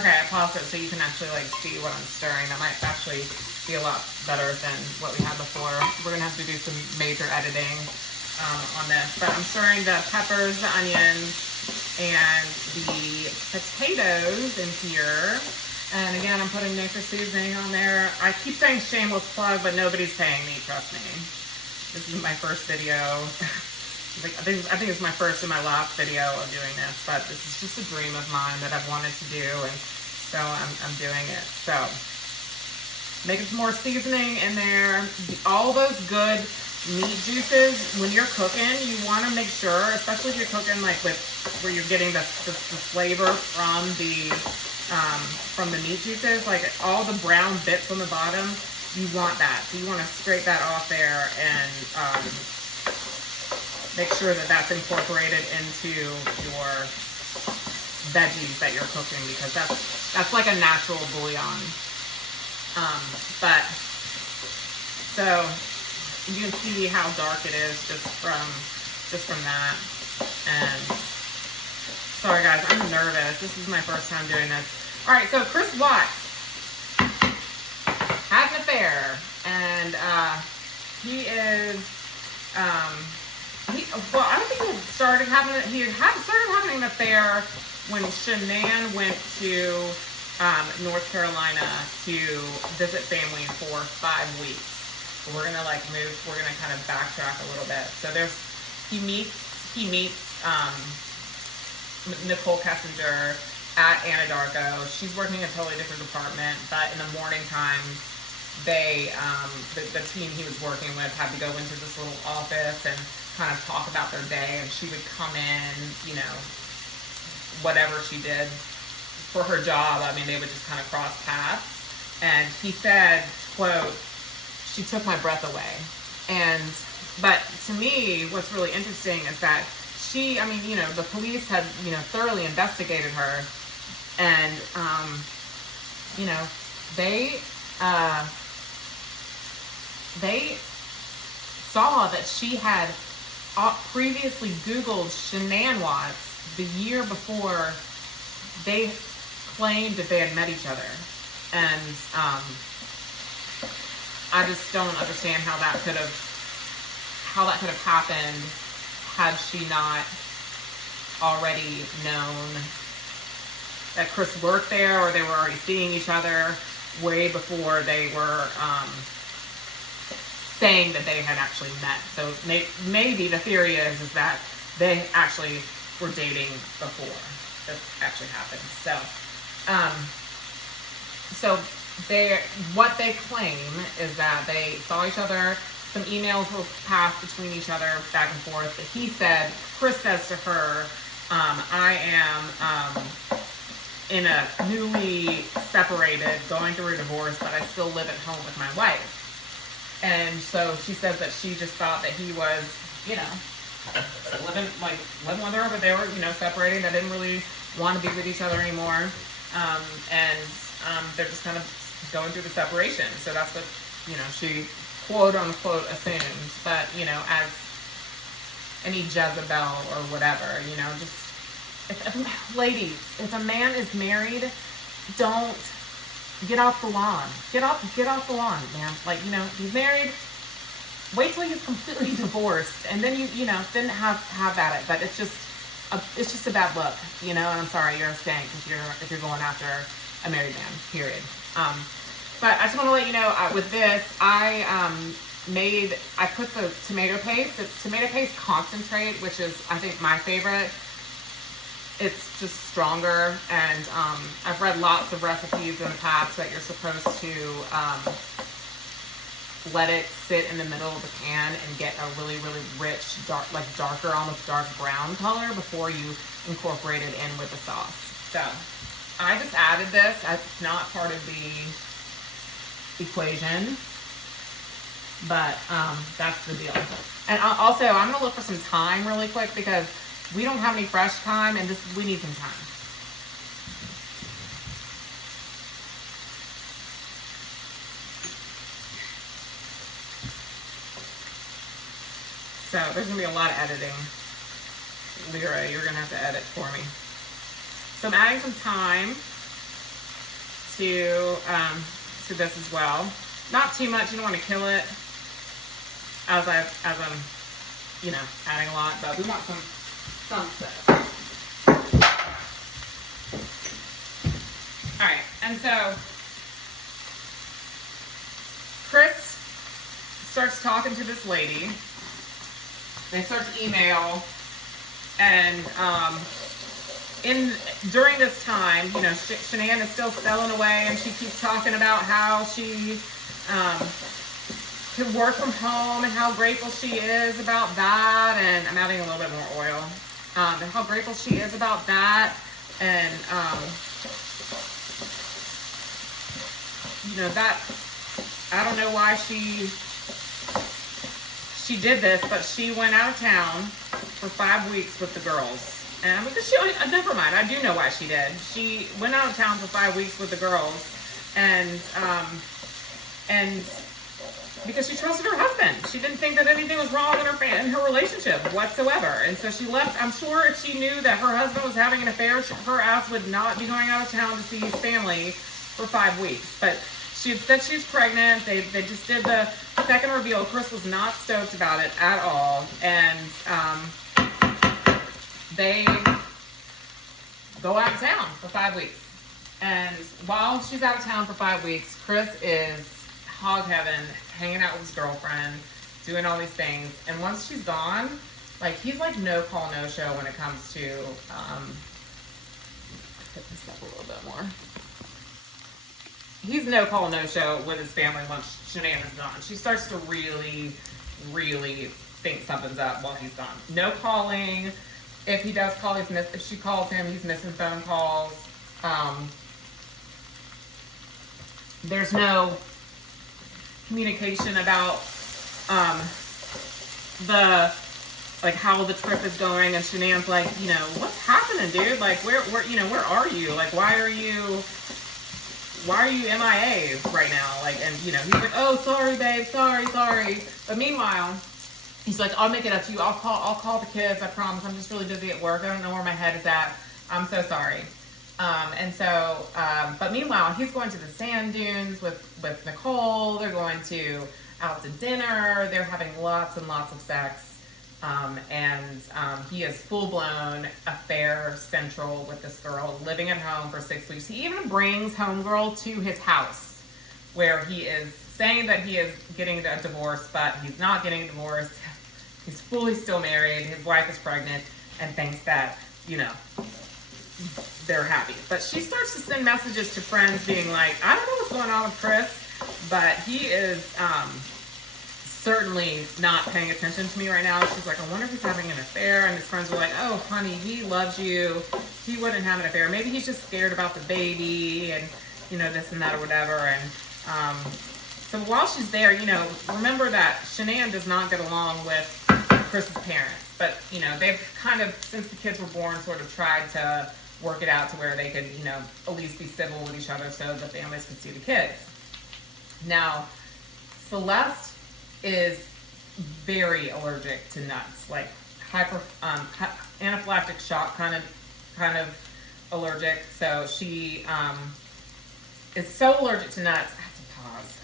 Okay, I paused it so you can actually like see what I'm stirring. That might actually be a lot better than what we had before. We're gonna have to do some major editing on this, but I'm stirring the peppers, the onions, and the potatoes in here. And again, I'm putting Nature Seasoning on there. I keep saying shameless plug, but nobody's paying me, trust me. This is my first video. I think it's my first and my last video of doing this, but this is just a dream of mine that I've wanted to do, and so I'm doing it. So, making some more seasoning in there. All those good meat juices, when you're cooking, you want to make sure, especially if you're cooking like with where you're getting the flavor from the meat juices, like all the brown bits on the bottom, you want that. So you want to scrape that off there and make sure that that's incorporated into your veggies that you're cooking, because that's like a natural bouillon. But so you can see how dark it is just from that. And sorry guys, I'm nervous. This is my first time doing this. All right, so Chris Watts had an affair, and he is well, I don't think he started having an affair when Shanann went to North Carolina to visit family for 5 weeks. We're gonna we're gonna kind of backtrack a little bit. So he meets Nicole Kessinger at Anadarko. She's working a totally different department, but in the morning times, they the team he was working with had to go into this little office and kind of talk about their day, and she would come in, you know, whatever she did for her job. I mean, they would just kind of cross paths. And he said, quote, "She took my breath away." But to me, what's really interesting is that I mean, you know, the police had, you know, thoroughly investigated her, and, you know, they saw that she had previously Googled Shanann Watts the year before they claimed that they had met each other. And I just don't understand how that could have happened had she not already known that Chris worked there, or they were already seeing each other way before they were saying that they had actually met. So maybe the theory is that they actually were dating before this actually happened. So what they claim is that they saw each other. Some emails were passed between each other back and forth. But Chris says to her, "I am in a newly separated, going through a divorce, but I still live at home with my wife." And so she says that she just thought that he was, you know, living with her, but they were, you know, separating. They didn't really want to be with each other anymore. They're just kind of going through the separation. So that's what, you know, she quote unquote assumed. But, you know, as any Jezebel or whatever, you know, just, ladies, if a man is married, don't get off the lawn. Get off the lawn, man. Like, you know, he's married. Wait till he's completely divorced, and then you know, then have at it. But it's just a bad look, you know. And I'm sorry, you're a stank if you're going after a married man. Period. But I just want to let you know, with this, I put the tomato paste. It's tomato paste concentrate, which is, I think, my favorite. It's just stronger, and I've read lots of recipes in the past that you're supposed to let it sit in the middle of the pan and get a really, really rich, darker, almost dark brown color before you incorporate it in with the sauce. So I just added this. It's not part of the equation, but that's the deal. And also, I'm going to look for some thyme really quick, because we don't have any fresh thyme, and we need some thyme. So there's going to be a lot of editing. Lyra, you're going to have to edit for me. So I'm adding some thyme. to this as well. Not too much. You don't want to kill it as I'm, you know, adding a lot, but we want some stuff. All right, and so Chris starts talking to this lady. They start to email, and during this time, you know, Shanann is still selling away, and she keeps talking about how she can work from home and how grateful she is about that. And I'm adding a little bit more oil. And how grateful she is about that. And, you know, that, I don't know why she did this, but she went out of town for 5 weeks with the girls. And because never mind, I do know why she did. She went out of town for 5 weeks with the girls, and because she trusted her husband. She didn't think that anything was wrong in her relationship whatsoever. And so she left. I'm sure if she knew that her husband was having an affair, her ass would not be going out of town to see his family for 5 weeks. But she had said she was pregnant. They just did the second reveal. Chris was not stoked about it at all. And they go out of town for 5 weeks. And while she's out of town for 5 weeks, Chris is hog heaven, hanging out with his girlfriend, doing all these things. And once she's gone, like, he's like no call, no show when it comes to, put this up a little bit more. He's no call, no show with his family once Shanann is gone. She starts to really, really think something's up while he's gone. No calling. If he does call, if she calls him, he's missing phone calls. There's no communication about how the trip is going, and Shanann's like, you know, what's happening, dude? Like, where are you? Like, why are you MIA right now? Like, and you know, he's like, oh, sorry, babe, sorry. But meanwhile, he's like, I'll make it up to you. I'll call the kids. I promise. I'm just really busy at work. I don't know where my head is at. I'm so sorry. But meanwhile, he's going to the sand dunes with Nicole. They're going out to dinner. They're having lots and lots of sex. He is full-blown affair central with this girl, living at home for 6 weeks. He even brings homegirl to his house, where he is saying that he is getting a divorce, but he's not getting a divorce. He's fully still married. His wife is pregnant, and thinks that, you know, they're happy. But she starts to send messages to friends being like, I don't know what's going on with Chris, but he is certainly not paying attention to me right now. She's like, I wonder if he's having an affair. And his friends were like, oh, honey, he loves you. He wouldn't have an affair. Maybe he's just scared about the baby and, you know, this and that or whatever. And so while she's there, you know, remember that Shanann does not get along with Chris's parents. But, you know, they've kind of, since the kids were born, sort of tried to work it out to where they could, you know, at least be civil with each other so the families could see the kids. Now, Celeste is very allergic to nuts, like anaphylactic shock kind of allergic. So she is so allergic to nuts. I have to pause.